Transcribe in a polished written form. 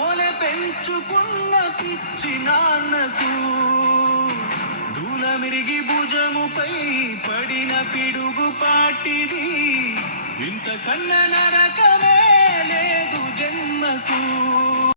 మొల పెంచుకున్న పిచ్చి నాన్నకు దూల మిరిగి భుజముపై పడిన పిడుగు పాటిది ఇంత కన్న నరకమే లేదు జన్మకు.